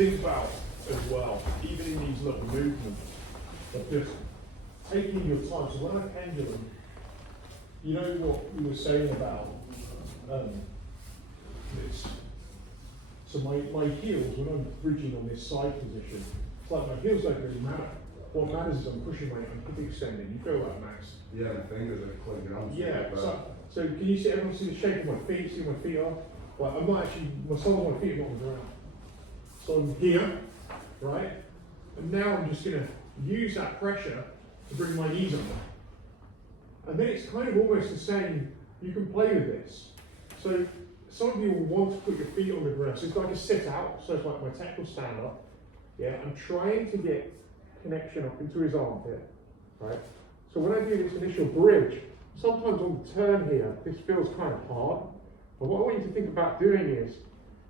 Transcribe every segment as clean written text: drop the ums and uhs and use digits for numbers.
think about as well, even in these little movements, of just taking your time. So when I pendulum, you know what you were saying about this. So my heels, when I'm bridging on this side position, it's like my heels don't really matter. What matters is I'm pushing my hip extending. You feel that, Max? Yeah, the fingers are clicking on. Yeah. So can you see? Everyone see the shape of my feet? See my feet are? Like I'm not actually. My soles of my feet are not on the ground. So I'm here, right? And now I'm just going to use that pressure to bring my knees under. And then it's kind of almost the same. You can play with this. So some of you will want to put your feet on the ground. So it's like a sit out. So it's like my technical stand up. Yeah. I'm trying to get connection up into his armpit, right? So when I do this initial bridge, sometimes on the turn here, this feels kind of hard. But what I want you to think about doing is,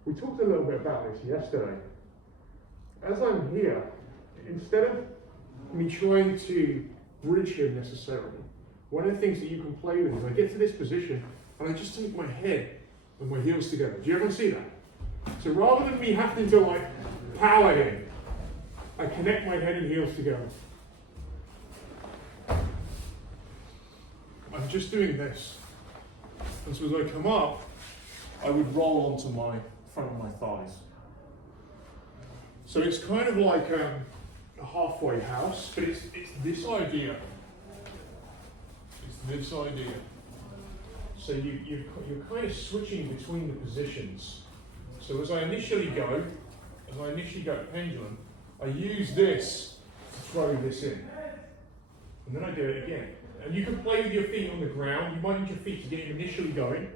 we talked a little bit about this yesterday. As I'm here, instead of me trying to bridge him necessarily, one of the things that you can play with is I get to this position and I just take my head and my heels together. Do you ever see that? So rather than me having to like power him, I connect my head and heels together. I'm just doing this. And so as I come up, I would roll onto my front of my thighs. So it's kind of like a halfway house, but it's this idea. It's this idea. So you're kind of switching between the positions. So as I initially go pendulum, I use this to throw this in. And then I do it again. And you can play with your feet on the ground. You might use your feet to get you initially going.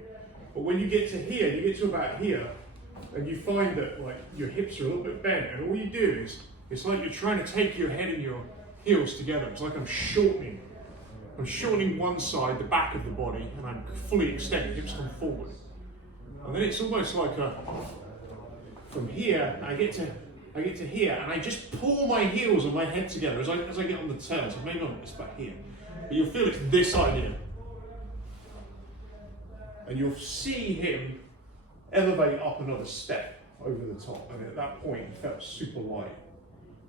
But when you get to here, you get to about here, and you find that like your hips are a little bit bent. And all you do is, it's like you're trying to take your head and your heels together. It's like I'm shortening. I'm shortening one side, the back of the body, and I'm fully extending, hips come forward. And then it's almost like from here, I get to here, and I just pull my heels and my head together as I get on the turn. So maybe not it's about here, but you'll feel it's this idea, and you'll see him elevate up another step over the top. And at that point, it felt super light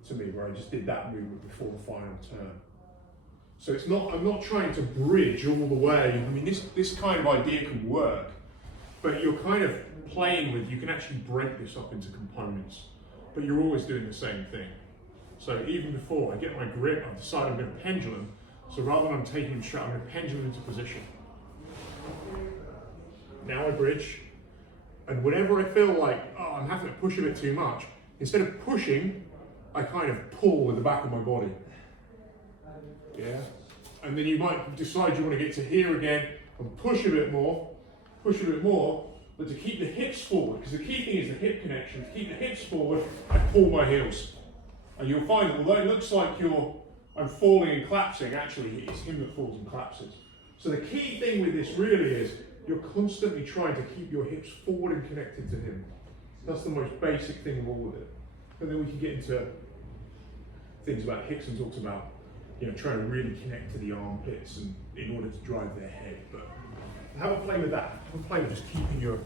to me, where I just did that movement before the final turn. So it's not. I'm not trying to bridge all the way. I mean, this kind of idea can work, but you're kind of playing with. You can actually break this up into components. But you're always doing the same thing. So even before I get my grip, I decide I'm going to pendulum. So rather than I'm taking him straight, I'm going to pendulum into position. Now I bridge. And whenever I feel like, oh, I'm having to push a bit too much, instead of pushing, I kind of pull with the back of my body. Yeah? And then you might decide you want to get to here again and push a bit more, but to keep the hips forward, because the key thing is the hip connection. To keep the hips forward, I pull my heels. And you'll find that although it looks like I'm falling and collapsing, actually it's him that falls and collapses. So the key thing with this really is you're constantly trying to keep your hips forward and connected to him. That's the most basic thing of all of it. And then we can get into things about Hickson talks about, trying to really connect to the armpits and in order to drive their head. But have a play with that. Have a play with just keeping your